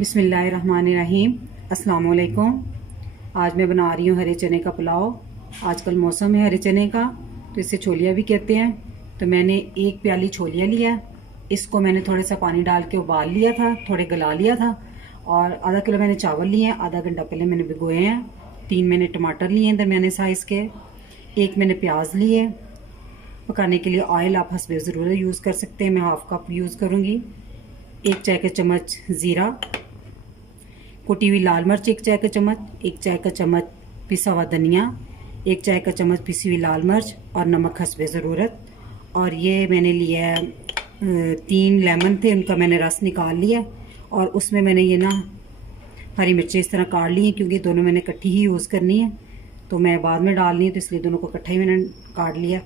बिस्मिल्लाहिर्रहमानिर्रहीम। अस्सलाम वालेकुम। आज मैं बना रही हूँ हरे चने का पुलाव। आजकल मौसम है हरे चने का, तो इसे छोलिया भी कहते हैं। तो मैंने एक प्याली छोलिया लिया, इसको मैंने थोड़ा सा पानी डाल के उबाल लिया था, थोड़े गला लिया था। और आधा किलो मैंने चावल लिए हैं, आधा घंटा पहले मैंने भिगोए हैं। 3 मैंने टमाटर लिए हैं दरमियाने साइज़ के। एक मैंने प्याज लिए। पकाने के लिए ऑयल आप हस्बे ज़रूरत यूज़ कर सकते हैं, मैं हाफ़ कप यूज़ करूँगी। 1 चाय का चम्मच ज़ीरा, कुटी हुई लाल मिर्च 1 चाय का चम्मच, 1 चाय का चम्मच पिसा हुआ धनिया, 1 चाय का चम्मच पिसी हुई लाल मिर्च और नमक हस्बे ज़रूरत। और ये मैंने लिया है 3 लेमन थे, उनका मैंने रस निकाल लिया। और उसमें मैंने ये ना हरी मिर्चें इस तरह काट ली हैं, क्योंकि दोनों मैंने इकट्ठी ही यूज़ करनी है, तो मैं बाद में डालनी है, तो इसलिए दोनों को इकट्ठा ही मैंने काट लिया।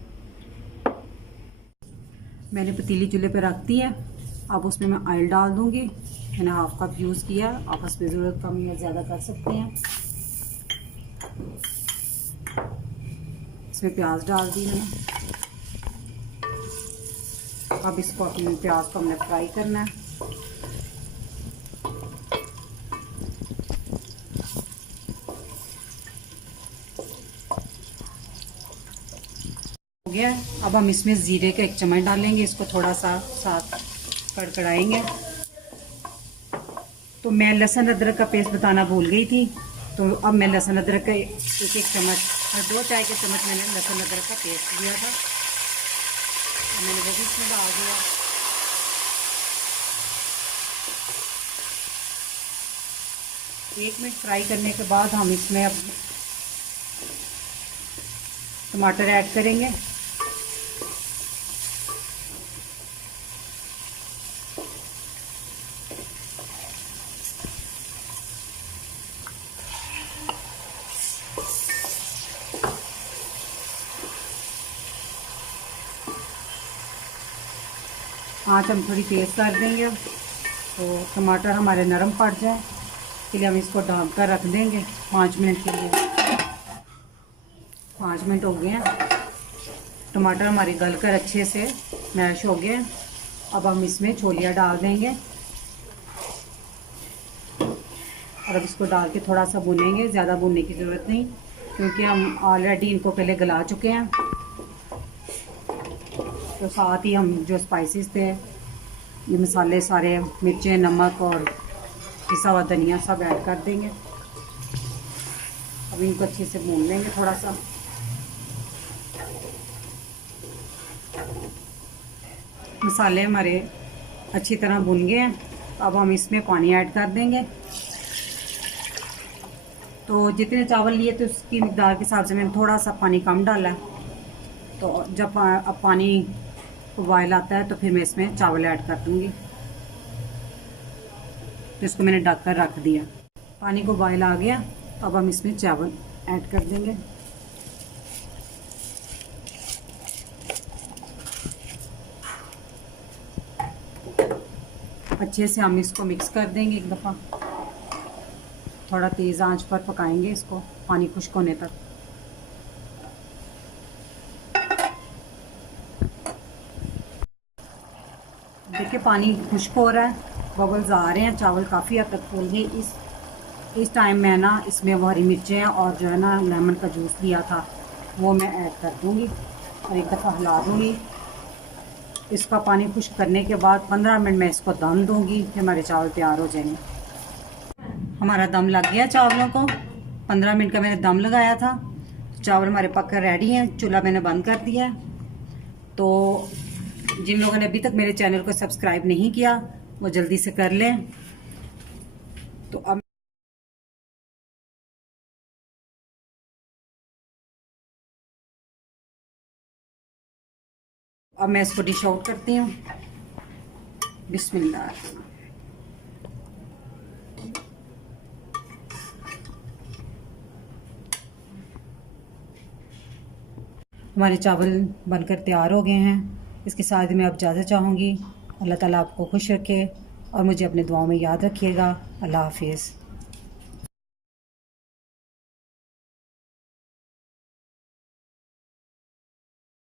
मैंने पतीली चूल्हे पर रख दी है। अब उसमें मैं ऑयल डाल दूंगी। मैंने हाफ कप यूज़ किया, आप इस पर ज़रूरत कम या ज़्यादा कर सकते हैं। इसमें प्याज डाल दी मैंने। अब इसको अपने प्याज को हमने फ्राई करना है। हो गया। अब हम इसमें ज़ीरे का 1 चम्मच डालेंगे, इसको थोड़ा सा साथ कड़कड़ाएंगे। तो मैं लहसुन अदरक का पेस्ट बताना भूल गई थी, तो अब मैं लहसुन अदरक का 1 चम्मच, 2 चाय के चम्मच मैंने लहसुन अदरक का पेस्ट लिया था, मैंने वो भी इसमें डाल दिया। एक मिनट फ्राई करने के बाद हम इसमें अब टमाटर ऐड करेंगे। आँच हम थोड़ी तेज़ कर देंगे, तो टमाटर हमारे नरम पड़ जाए, इसलिए हम इसको ढक कर रख देंगे 5 मिनट के लिए। 5 मिनट हो गए हैं, टमाटर हमारे गल कर अच्छे से मैश हो गए। अब हम इसमें छोलिया डाल देंगे और अब इसको डाल के थोड़ा सा भुनेंगे। ज़्यादा भुनने की ज़रूरत नहीं, क्योंकि हम ऑलरेडी इनको पहले गला चुके हैं। तो साथ ही हम जो स्पाइसेस थे, ये मसाले सारे, मिर्चें, नमक और पिसा हुआ धनिया सब ऐड कर देंगे। अब इनको अच्छे से भून लेंगे थोड़ा सा। मसाले हमारे अच्छी तरह भुन गए हैं। अब हम इसमें पानी ऐड कर देंगे। तो जितने चावल लिए थे उसकी मिकदार के हिसाब से मैंने थोड़ा सा पानी कम डाला है। तो जब अब पानी उबाल आता है तो फिर मैं इसमें चावल ऐड कर दूंगी। तो इसको मैंने ढक कर रख दिया। पानी को उबाल आ गया, अब हम इसमें चावल ऐड कर देंगे। अच्छे से हम इसको मिक्स कर देंगे एक दफ़ा। थोड़ा तेज़ आंच पर पकाएंगे इसको पानी खुश्क होने तक। देखिए पानी खुश्क हो रहा है, बबल्स आ रहे हैं, चावल काफ़ी हद तक फूल गए। इस टाइम मैं ना इसमें वो हरी मिर्चें और जो है ना लेमन का जूस लिया था वो मैं ऐड कर दूँगी और एक दफ़ा हिला दूँगी। इसका पानी खुश्क करने के बाद 15 मिनट में इसको दम दूँगी, फिर हमारे चावल तैयार हो जाएंगे। हमारा दम लग गया चावलों को। 15 मिनट का मैंने दम लगाया था। चावल हमारे पककर रेडी हैं। चूल्हा मैंने बंद कर दिया। तो जिन लोगों ने अभी तक मेरे चैनल को सब्सक्राइब नहीं किया वो जल्दी से कर लें। तो अब मैं इसको डिश आउट करती हूँ। बिस्मिल्लाह। हमारे चावल बनकर तैयार हो गए हैं। इसके साथ मैं अब इजाज़त चाहूँगी। अल्लाह ताला आपको खुश रखे और मुझे अपने दुआओं में याद रखिएगा। अल्लाह हाफिज़।